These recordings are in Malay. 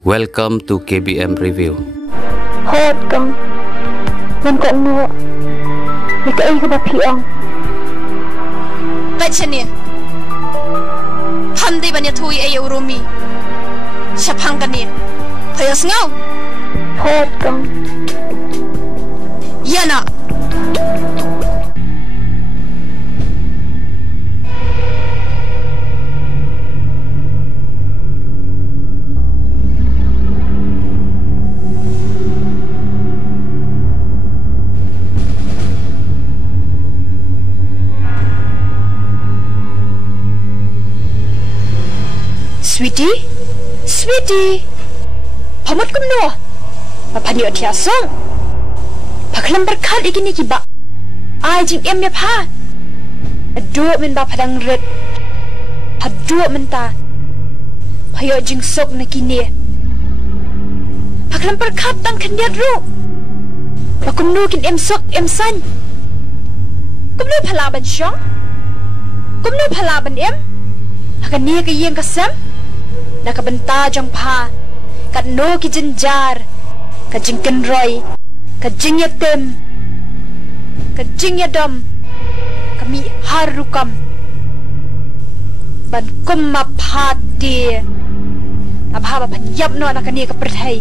Welcome to KBM Review. Hot kang nanti mo ikai ka ba piang? Baca ni, handai banyak thui ayah urumi, siapang kan ni, payas ngau. Hot kang Ya nak. Sweetie, pamut kumno, papani otiasong, paklam berkat ikini kiba, ajing em ya pa, adu minta padang red, adu minta, payo jing sok nakini, paklam berkat tang kendiat ru, pakumno kin em sok em san, kumno palaban syong, kumno palaban em, akan ni kayeng kasam. Nakabenta jang pa kat no ki jenjar ka jingken roy ka jingyatem ka jingyadam kami harukam ban kumma phati abha ban yap no nakani ka perthai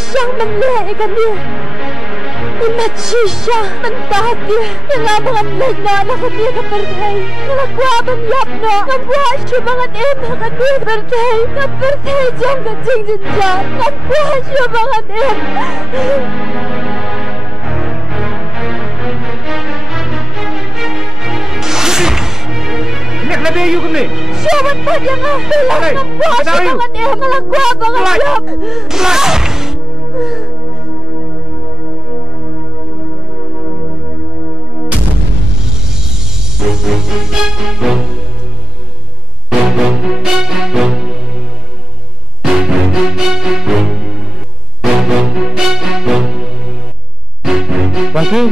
Siyang manlay kami. Imatsisya, mantati, yung abang amlay na kami kapertay. Nakakwabang yapno, nabwasyo mga em kami kapertay. Kapertay diyang kajing dyan, nabwasyo mga em. Nek nabi ayu kami. Siyawan pa niya nga, bilang nabwasyo mga em, nakakwabang yap. Wangki,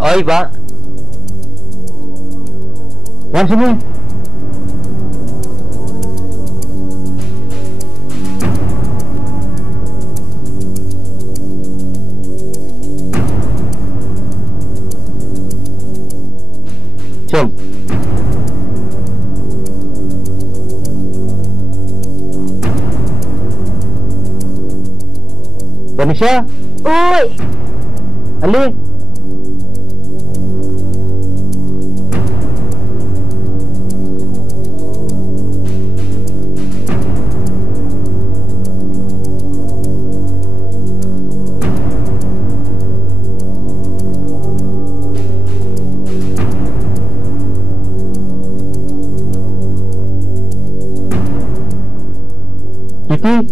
oi ba, wan sini. Jom. Vanisha? Oi! Ali? Sweetie,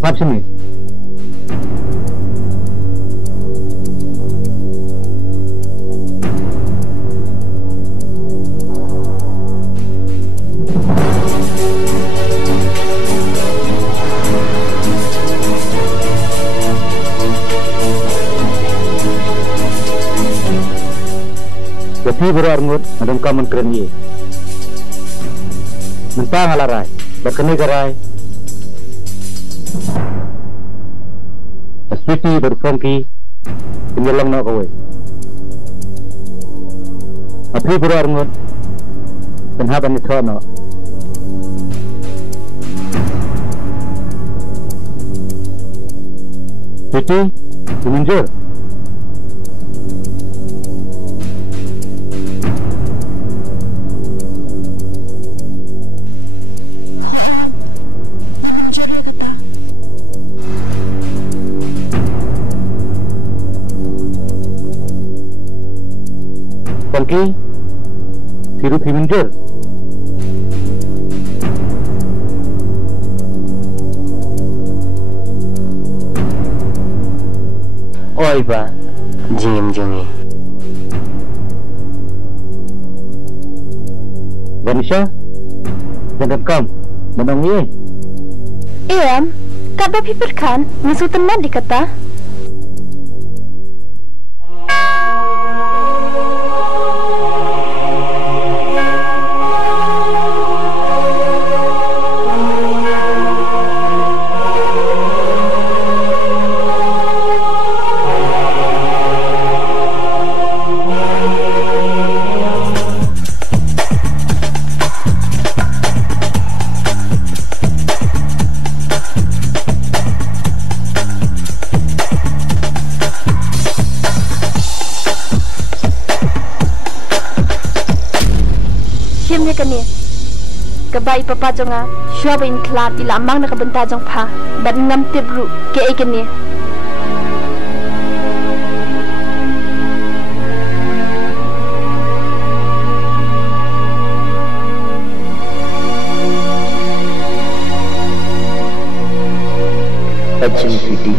maaf sini. Jadi berarngut madam kaman keren ye. Mentang alarai, bakani garai. Sweetie berfongki, penyelang nak kawai. Api berarngut, penhaban itu nak. Sweetie, menunjuk. Pangki, sirup himunjur. Oi ba, jingim. Vanisha, jangan kam, menang ye. Em, kada pipirkan, musuh teman dikata. Kebai papa jonga, syuaba in klat ila amang nak benta jong pa, bat ngam tibru ke ekene. Ajin Sweetie,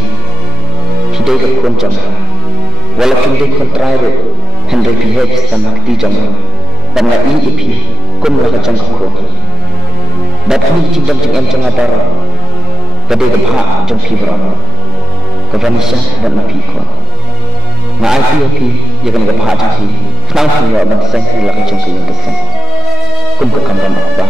tidak kekon jam. Walaupun dia kontrai ro, hendak behave sama ti jam. Dan nak ini kun mereka jangkau. Dan ini cinta jeng em jeng apa? Pada gebha jeng fibron, kevanisha dan nabi kon. Na api ia kan gebha jeng kenal semua bangsa yang lakukan jeng yang besar. Kun kekamran apa?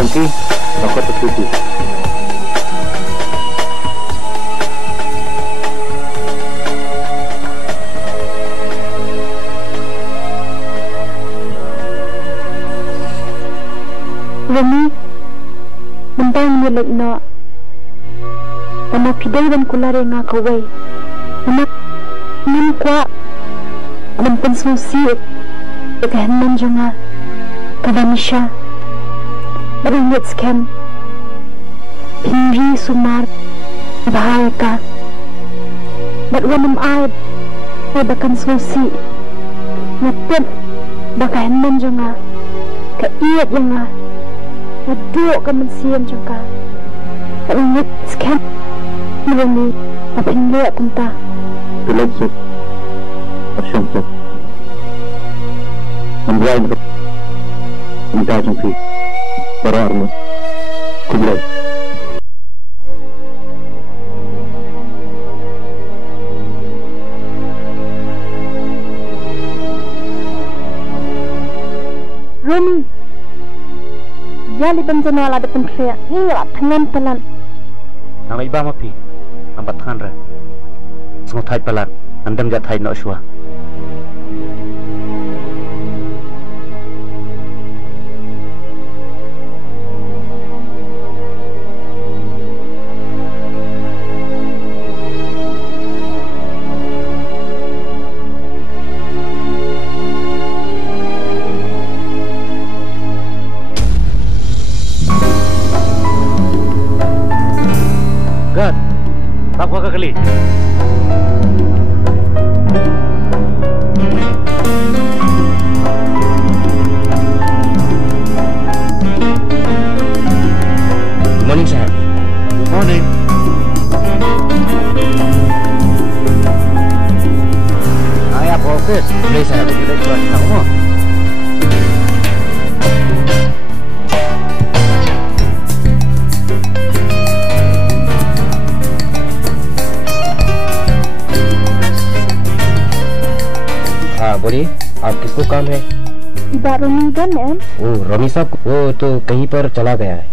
Pangki, aku tertuju. Rami, mentang milik nak. Anak pidai dan kulare nga kaway. Anak kuat. Anak susi. Kekahanan juga. Kavanisha. Beringit sekian. Hinri Sumar bahayaka Batwanam aib ay bakan susi Natip bakayan man janga Kaiit janga Naduk ka mensiyan janga Paingit skan Marami Papinlek kunta Tulasuk Asyamsuk Membuat Minta jangki Bararmu Kublai Rumi Yali benjana ala depan kriya Ngilat tangan pelan Nama iba mapi Nampak tangan ra Sungguh thai pelan Andam jat thai nak syua Gan, tak kuat kali. Good morning, sir. Good morning. Ayah office. Boleh saya kita buat kamu. बोलिए आप किसको काम है? Iba Rumi kan ma'am वो रमी साहब वो तो कहीं पर चला गया है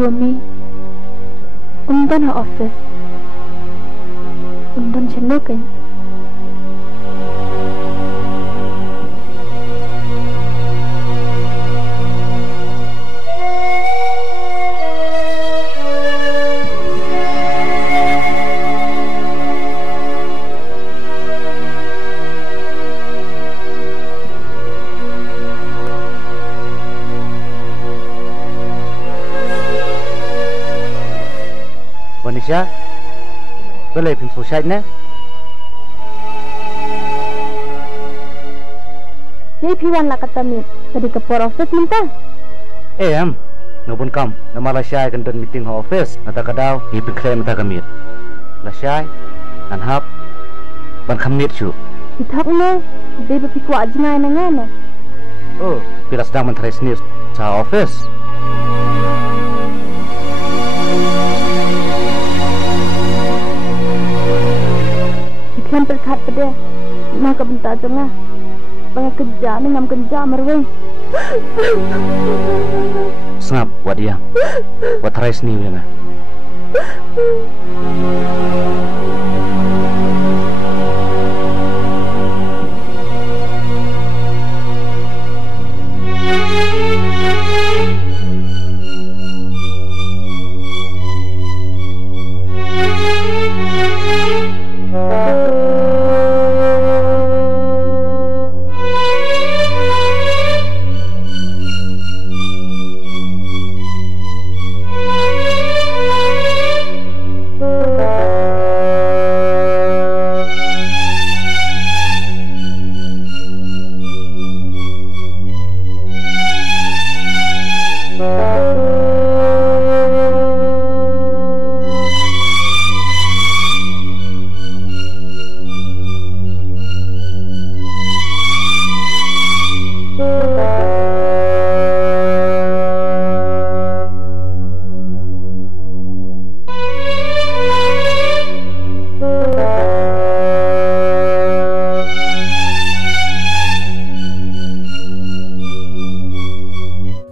Rumi Undan ha office Undan celukan Vanisha, boleh pintu side ne? Jadi piwan lah kata mit Tadi ke port office minta Nobun kam, nama Lasyai kan dan meeting ho office. Nata kadau, ni pengklaim nata kamit. Lasyai, anhap, ban kamit cu. Itap ne Dia berpiku ajingai nangan Oh, bila sedang menteri sendiri sa office. Iklan perkat pada Maka bentar jengah Banyak kerja ni ngam kerja marweng Sengap buat dia. Buat try sendiri ya.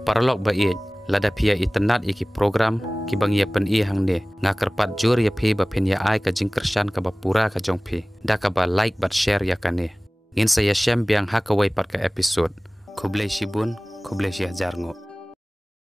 Paralog bait lada pia internet iki program kibang ya pen I hang ne nga kerpat jur ya phi ba phen ya ai ka jing kersan ka ba pura ka jong phi da ka ba like bat share ya ka ne ngin sa ya shem biang ha ka wai pat ka episode khublei shibun khublei shi hajar ngo